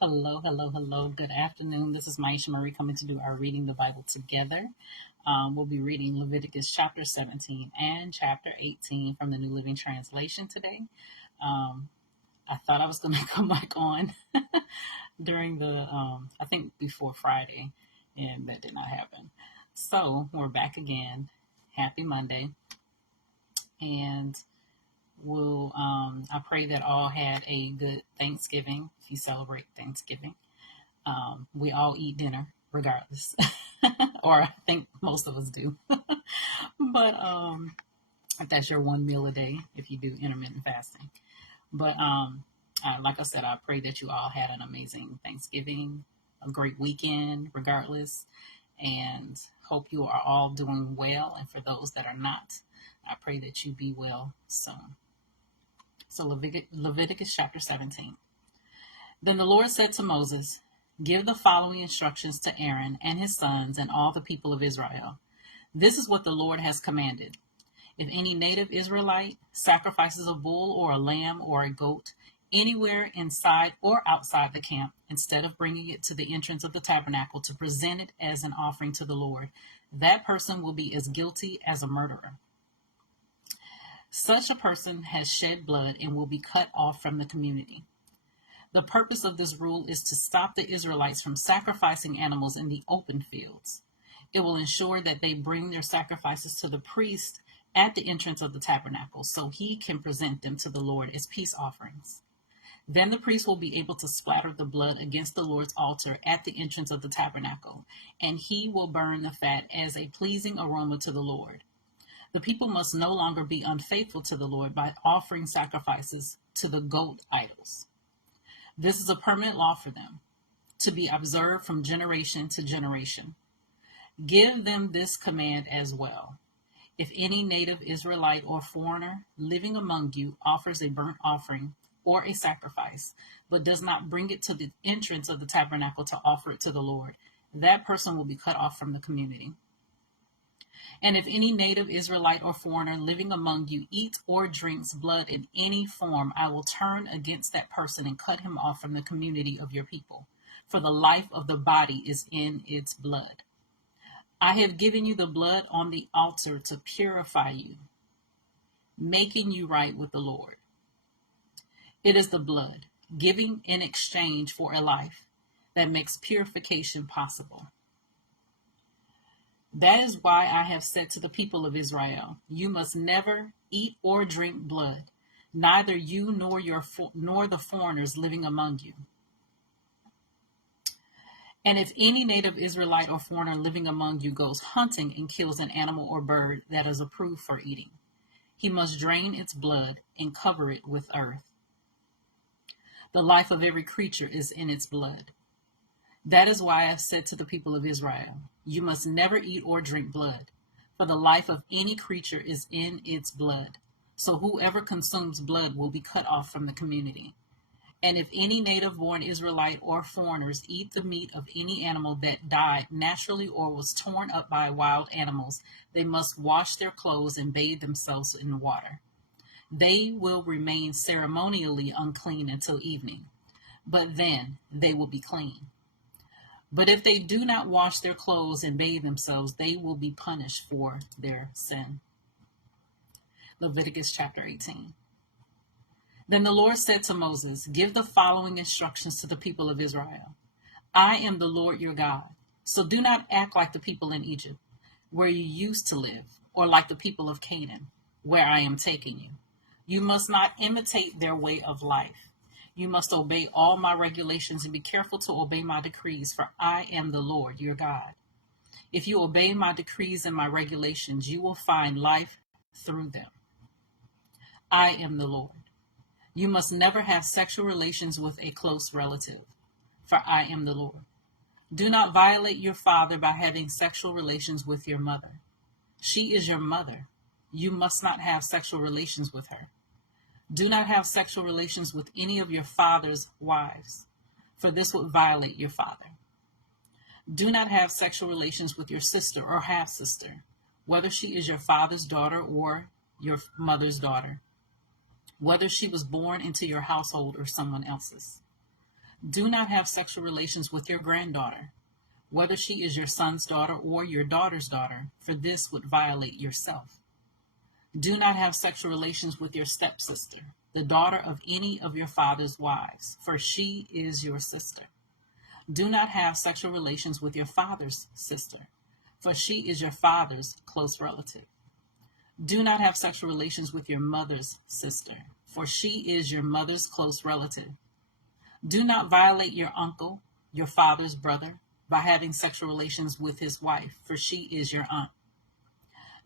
Hello, hello, hello. Good afternoon. This is Myesha Marie coming to do our reading the Bible together. We'll be reading Leviticus Chapter 17 and Chapter 18 from the New Living Translation today. I thought I was going to come back on during I think before Friday, and that did not happen. So we're back again. Happy Monday. And I pray that all had a good Thanksgiving if you celebrate Thanksgiving. We all eat dinner regardless, or I think most of us do. But if that's your one meal a day, if you do intermittent fasting. But like I said, I pray that you all had an amazing Thanksgiving, a great weekend regardless, and hope you are all doing well. And for those that are not, I pray that you be well soon. So Leviticus chapter 17. Then the Lord said to Moses, "Give the following instructions to Aaron and his sons and all the people of Israel. This is what the Lord has commanded. If any native Israelite sacrifices a bull or a lamb or a goat anywhere inside or outside the camp, instead of bringing it to the entrance of the tabernacle to present it as an offering to the Lord, that person will be as guilty as a murderer. Such a person has shed blood and will be cut off from the community. The purpose of this rule is to stop the Israelites from sacrificing animals in the open fields. It will ensure that they bring their sacrifices to the priest at the entrance of the tabernacle so he can present them to the Lord as peace offerings. Then the priest will be able to splatter the blood against the Lord's altar at the entrance of the tabernacle, and he will burn the fat as a pleasing aroma to the Lord. The people must no longer be unfaithful to the Lord by offering sacrifices to the goat idols. This is a permanent law for them, to be observed from generation to generation. Give them this command as well. If any native Israelite or foreigner living among you offers a burnt offering or a sacrifice, but does not bring it to the entrance of the tabernacle to offer it to the Lord, that person will be cut off from the community. And if any native Israelite or foreigner living among you eats or drinks blood in any form, I will turn against that person and cut him off from the community of your people. For the life of the body is in its blood. I have given you the blood on the altar to purify you, making you right with the Lord. It is the blood, giving in exchange for a life, that makes purification possible. That is why I have said to the people of Israel, you must never eat or drink blood, neither you nor the foreigners living among you. And if any native Israelite or foreigner living among you goes hunting and kills an animal or bird that is approved for eating, he must drain its blood and cover it with earth. The life of every creature is in its blood. That is why I said to the people of Israel, you must never eat or drink blood, for the life of any creature is in its blood. So whoever consumes blood will be cut off from the community. And if any native-born Israelite or foreigners eat the meat of any animal that died naturally or was torn up by wild animals, they must wash their clothes and bathe themselves in water. They will remain ceremonially unclean until evening, but then they will be clean. But if they do not wash their clothes and bathe themselves, they will be punished for their sin. Leviticus chapter 18. Then the Lord said to Moses, give the following instructions to the people of Israel. I am the Lord your God, so do not act like the people in Egypt, where you used to live, or like the people of Canaan, where I am taking you. You must not imitate their way of life. You must obey all my regulations and be careful to obey my decrees, for I am the Lord your God. If you obey my decrees and my regulations, you will find life through them. I am the Lord. You must never have sexual relations with a close relative, for I am the Lord. Do not violate your father by having sexual relations with your mother. She is your mother. You must not have sexual relations with her. Do not have sexual relations with any of your father's wives, for this would violate your father. Do not have sexual relations with your sister or half-sister, whether she is your father's daughter or your mother's daughter, whether she was born into your household or someone else's. Do not have sexual relations with your granddaughter, whether she is your son's daughter or your daughter's daughter, for this would violate yourself. Do not have sexual relations with your stepsister, the daughter of any of your father's wives, for she is your sister. Do not have sexual relations with your father's sister, for she is your father's close relative. Do not have sexual relations with your mother's sister, for she is your mother's close relative. Do not violate your uncle, your father's brother, by having sexual relations with his wife, for she is your aunt.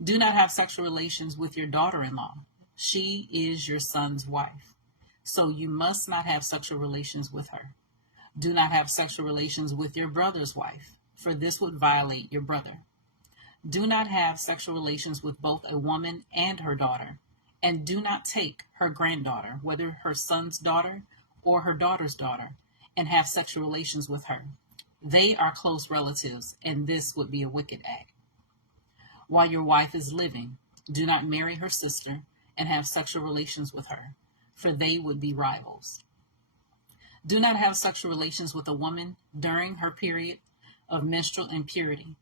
Do not have sexual relations with your daughter-in-law. She is your son's wife, so you must not have sexual relations with her. Do not have sexual relations with your brother's wife, for this would violate your brother. Do not have sexual relations with both a woman and her daughter, and do not take her granddaughter, whether her son's daughter or her daughter's daughter, and have sexual relations with her. They are close relatives, and this would be a wicked act. While your wife is living, do not marry her sister and have sexual relations with her, for they would be rivals. Do not have sexual relations with a woman during her period of menstrual impurity.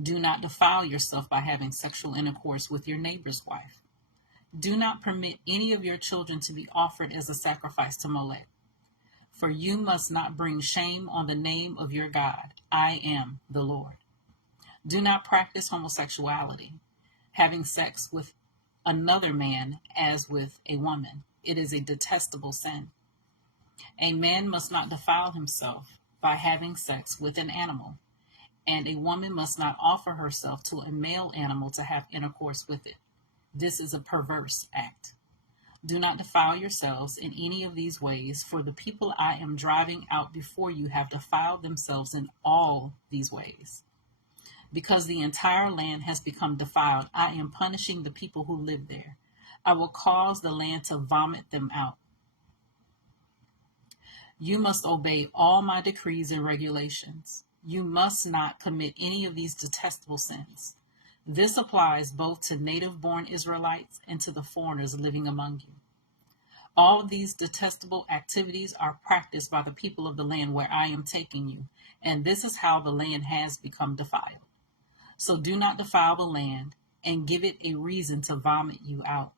Do not defile yourself by having sexual intercourse with your neighbor's wife. Do not permit any of your children to be offered as a sacrifice to Molech, for you must not bring shame on the name of your God. I am the Lord. Do not practice homosexuality, having sex with another man as with a woman. It is a detestable sin. A man must not defile himself by having sex with an animal, and a woman must not offer herself to a male animal to have intercourse with it. This is a perverse act. Do not defile yourselves in any of these ways, for the people I am driving out before you have defiled themselves in all these ways. Because the entire land has become defiled, I am punishing the people who live there. I will cause the land to vomit them out. You must obey all my decrees and regulations. You must not commit any of these detestable sins. This applies both to native-born Israelites and to the foreigners living among you. All of these detestable activities are practiced by the people of the land where I am taking you, and this is how the land has become defiled. So do not defile the land and give it a reason to vomit you out,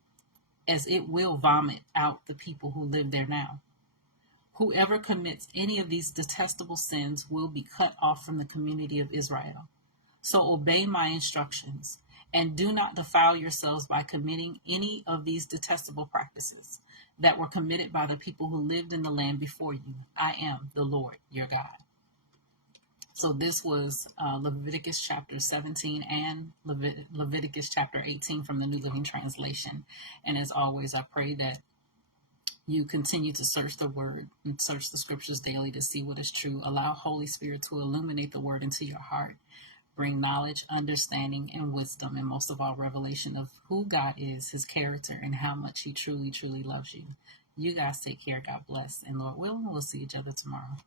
as it will vomit out the people who live there now. Whoever commits any of these detestable sins will be cut off from the community of Israel. So obey my instructions, and do not defile yourselves by committing any of these detestable practices that were committed by the people who lived in the land before you. I am the Lord your God. So this was Leviticus chapter 17 and Leviticus chapter 18 from the New Living Translation. And as always, I pray that you continue to search the word and search the scriptures daily to see what is true. Allow Holy Spirit to illuminate the word into your heart. Bring knowledge, understanding, and wisdom, and most of all, revelation of who God is, his character, and how much he truly, truly loves you. You guys take care. God bless. And Lord willing, we'll see each other tomorrow.